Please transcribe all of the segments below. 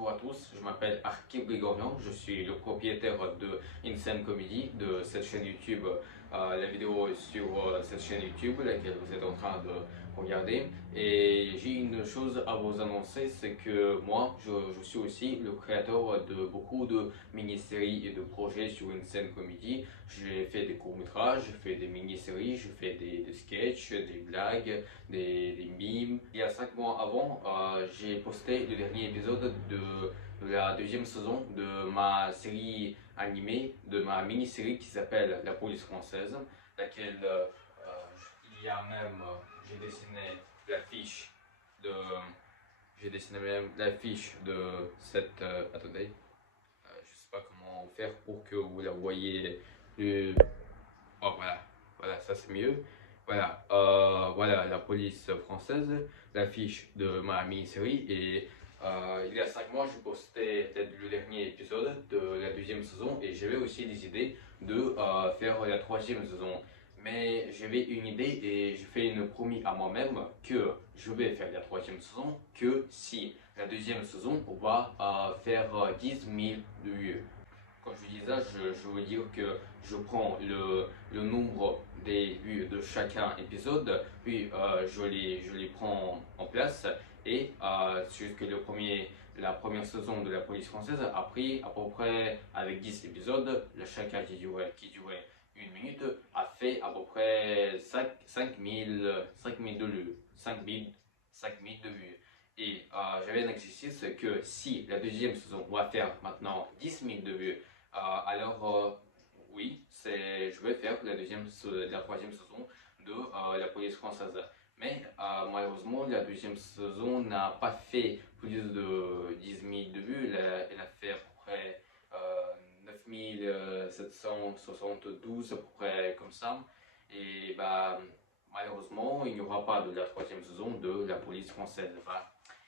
Bonjour à tous, je m'appelle Arki Grigorian, je suis le propriétaire de Insane Comedy, de cette chaîne YouTube, la vidéo est sur cette chaîne YouTube, laquelle vous êtes en train de regarder. Et j'ai une chose à vous annoncer, c'est que moi, je suis aussi le créateur de beaucoup de mini-séries et de projets sur Insane Comedy. J'ai fait des courts-métrages, je fais des mini-séries, je fais des sketchs, des blagues, des mimes. Il y a 5 mois avant, j'ai posté le dernier épisode de la deuxième saison de ma série animée, de ma mini-série qui s'appelle La Police Française, laquelle il y a même, j'ai dessiné l'affiche de, j'ai dessiné même l'affiche de cette, attendez, je sais pas comment faire pour que vous la voyez plus, oh voilà, voilà, ça c'est mieux. Voilà, voilà la police française, l'affiche de ma mini-série. Et il y a 5 mois, je postais le dernier épisode de la deuxième saison et j'avais aussi des idées de faire la troisième saison. Mais j'avais une idée et je fais une promis à moi-même que je vais faire la troisième saison que si la deuxième saison va faire 10 000 vues. Quand je dis ça, je veux dire que je prends le nombre des vues de chacun épisode, puis je les prends en place. Et c'est juste que la première saison de la police française a pris à peu près, avec 10 épisodes, chacun qui durait une minute, a fait à peu près 5 000 de vues. 5 000 de vues. Et j'avais un exercice que si la deuxième saison va faire maintenant 10 000 de vues, alors oui, je vais faire la troisième saison de la police française. Mais malheureusement, la deuxième saison n'a pas fait plus de 10 000 de vues. Elle a fait à peu près 9 772, à peu près comme ça. Et bah, malheureusement, il n'y aura pas de la troisième saison de la police française. Enfin,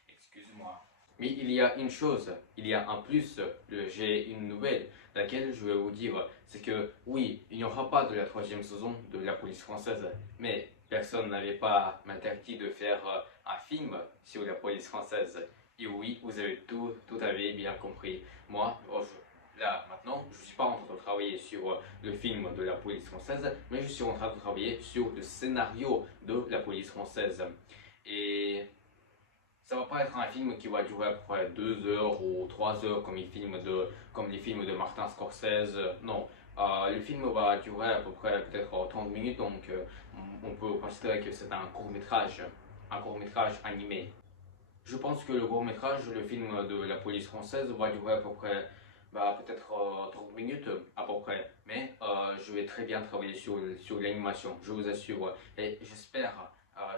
excuse-moi. Mais il y a une chose, il y a un plus, j'ai une nouvelle, laquelle je vais vous dire, c'est que oui, il n'y aura pas de la troisième saison de la police française, mais personne n'avait pas m'interdit de faire un film sur la police française. Et oui, vous avez tout avez bien compris. Moi, là, maintenant, je ne suis pas en train de travailler sur le film de la police française, mais je suis en train de travailler sur le scénario de la police française. Et ça va pas être un film qui va durer à peu près 2 heures ou 3 heures comme comme les films de Martin Scorsese. Non, le film va durer à peu près peut-être 30 minutes, donc on peut considérer que c'est un court-métrage animé. Je pense que le court-métrage, le film de la police française, va durer à peu près peut-être 30 minutes à peu près. Mais je vais très bien travailler sur l'animation, je vous assure. Et j'espère,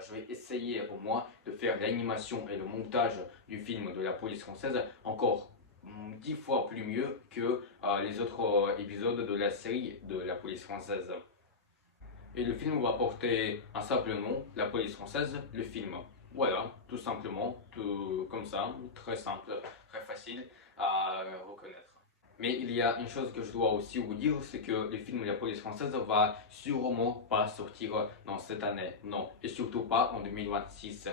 je vais essayer au moins de faire l'animation et le montage du film de la police française encore 10 fois plus mieux que les autres épisodes de la série de la police française. Et le film va porter un simple nom, La Police Française, le film. Voilà, tout simplement, tout comme ça, très simple, très facile à reconnaître. Mais il y a une chose que je dois aussi vous dire, c'est que le film La Police Française va sûrement pas sortir dans cette année, non, et surtout pas en 2026.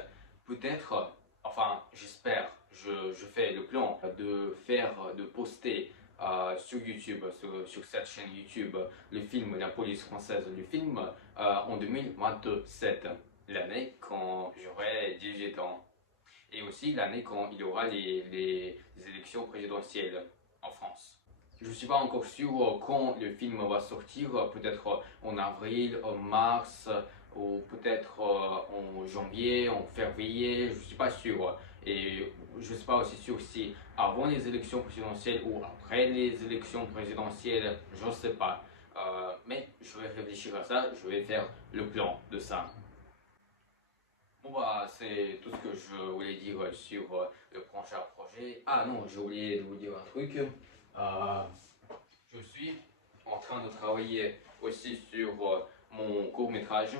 Peut-être, enfin j'espère, je fais le plan de poster sur YouTube, sur cette chaîne YouTube, le film La Police Française, le film en 2027, l'année quand j'aurai 18 ans. Et aussi l'année quand il y aura les élections présidentielles en France. Je ne suis pas encore sûr quand le film va sortir, peut-être en avril, en mars, ou peut-être en janvier, en février, je ne suis pas sûr. Et je ne suis pas aussi sûr si avant les élections présidentielles ou après les élections présidentielles, je ne sais pas. Mais je vais réfléchir à ça, je vais faire le plan de ça. Bon bah c'est tout ce que je voulais dire sur le prochain projet. Ah non, j'ai oublié de vous dire un truc. Je suis en train de travailler aussi sur mon court-métrage.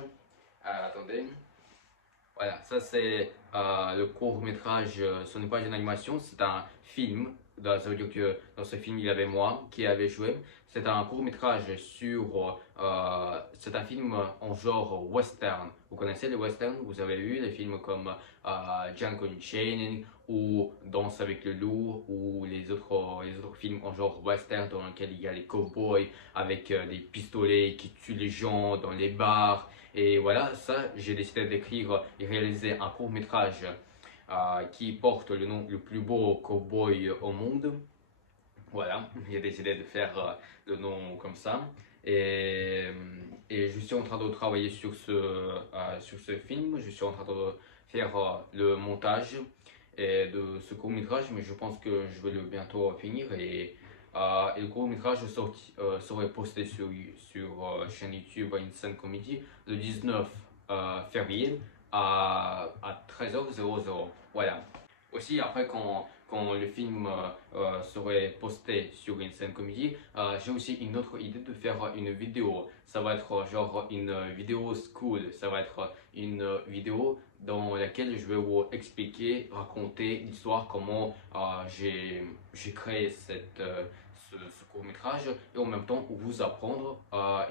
Attendez. Voilà, ça c'est le court-métrage, ce n'est pas une animation, c'est un film Ça veut dire que dans ce film, il y avait moi qui avait joué. C'est un court-métrage sur... c'est un film en genre western. Vous connaissez les westerns? Vous avez vu les films comme Django Unchained ou Danse avec le loup ou les autres films en genre western dans lesquels il y a les cowboys avec des pistolets qui tuent les gens dans les bars. Et voilà, ça, j'ai décidé d'écrire et réaliser un court-métrage qui porte le nom le plus beau cowboy au monde. Voilà, j'ai décidé de faire le nom comme ça. Et, et je suis en train de travailler sur ce film. Je suis en train de faire le montage de ce court-métrage, mais je pense que je vais le bientôt finir. Et le court-métrage serait posté sur chaîne YouTube Instant Comedy le 19 février à 13h00. Voilà. Aussi, après, quand le film serait posté sur Instant Comedy, j'ai aussi une autre idée de faire une vidéo. Ça va être genre une vidéo school. Ça va être une vidéo dans laquelle je vais vous expliquer, raconter l'histoire, comment j'ai créé ce court-métrage et en même temps vous apprendre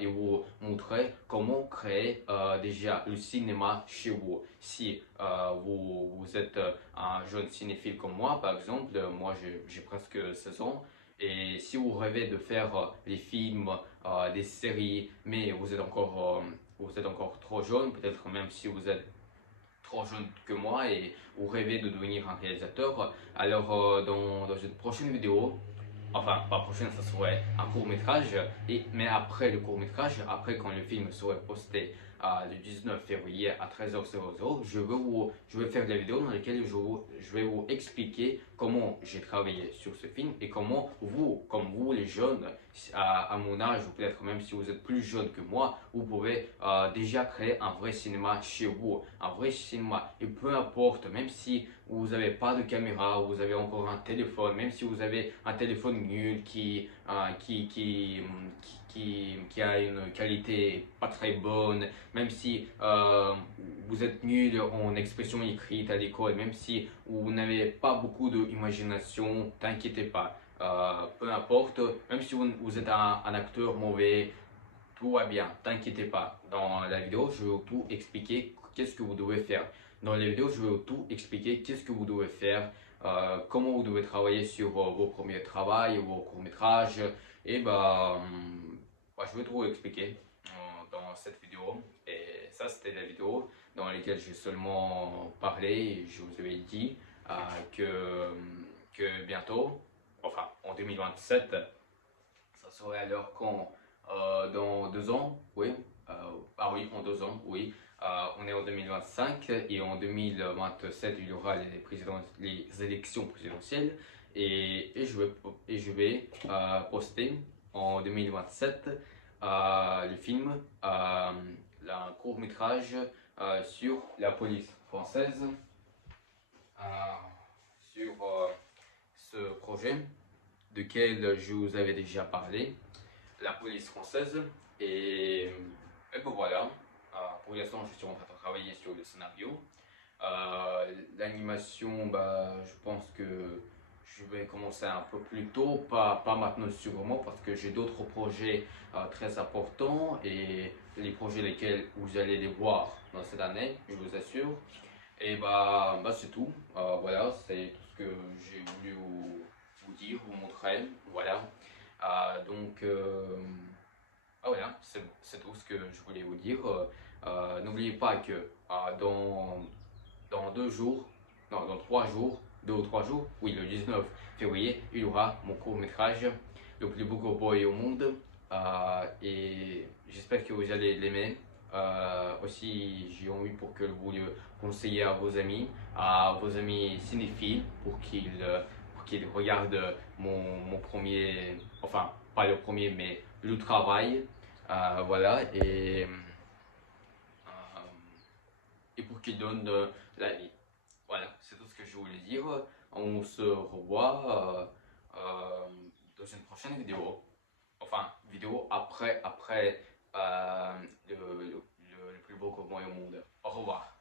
et vous montrer comment créer déjà le cinéma chez vous. Si vous êtes un jeune cinéphile comme moi, par exemple, moi j'ai presque 16 ans, et si vous rêvez de faire des films, des séries, mais vous êtes encore trop jeune, peut-être même si vous êtes trop jeune que moi et vous rêvez de devenir un réalisateur, alors dans une prochaine vidéo, enfin pas prochaine, ça serait un court métrage, mais après le court métrage, après quand le film serait posté le 19 février à 13h00, je vais faire des vidéos dans lesquelles je vais vous expliquer comment j'ai travaillé sur ce film et comment vous, comme vous les jeunes, à mon âge ou peut-être même si vous êtes plus jeune que moi, vous pouvez déjà créer un vrai cinéma chez vous, un vrai cinéma. Et peu importe, même si vous n'avez pas de caméra, vous avez encore un téléphone, même si vous avez un téléphone nul qui a une qualité pas très bonne, même si vous êtes nul en expression écrite à l'école, même si vous n'avez pas beaucoup d'imagination, t'inquiétez pas. Peu importe, même si vous êtes un acteur mauvais, tout va bien, t'inquiétez pas. Dans la vidéo, je vais tout expliquer qu'est-ce que vous devez faire. Dans la vidéo, je vais tout expliquer qu'est-ce que vous devez faire, comment vous devez travailler sur vos premiers travaux, vos courts-métrages. Et je vais tout expliquer dans cette vidéo. Et ça, c'était la vidéo dans laquelle j'ai seulement parlé et je vous avais dit que bientôt, enfin en 2027, ça serait alors quand dans 2 ans, oui. Ah oui, en 2 ans, oui. On est en 2025 et en 2027, il y aura les élections présidentielles et je vais poster en 2027 le film, un court métrage sur la police française, euh, sur ce projet duquel je vous avais déjà parlé, la police française. Et bon voilà, pour l'instant je suis en train de travailler sur le scénario. L'animation, je pense que je vais commencer un peu plus tôt, pas maintenant sûrement parce que j'ai d'autres projets très importants et les projets lesquels vous allez les voir dans cette année, je vous assure. Et c'est tout. Voilà, c'est tout ce que j'ai voulu vous dire, vous montrer. Voilà. Donc, voilà, c'est tout ce que je voulais vous dire. N'oubliez pas que dans 2 jours, non, dans 3 jours, 2 ou 3 jours, oui, le 19 février, il y aura mon court-métrage, le plus beau cowboy au monde. Et j'espère que vous allez l'aimer. Aussi, j'ai envie pour que vous le conseillez à vos amis cinéphiles, pour qu'ils regardent mon premier, enfin, pas le premier, mais le travail. Voilà, et pour qu'ils donnent l'avis. Voilà, c'est tout ce que je voulais dire. On se revoit dans une prochaine vidéo. Enfin, vidéo après le plus beau cowboy au monde. Au revoir.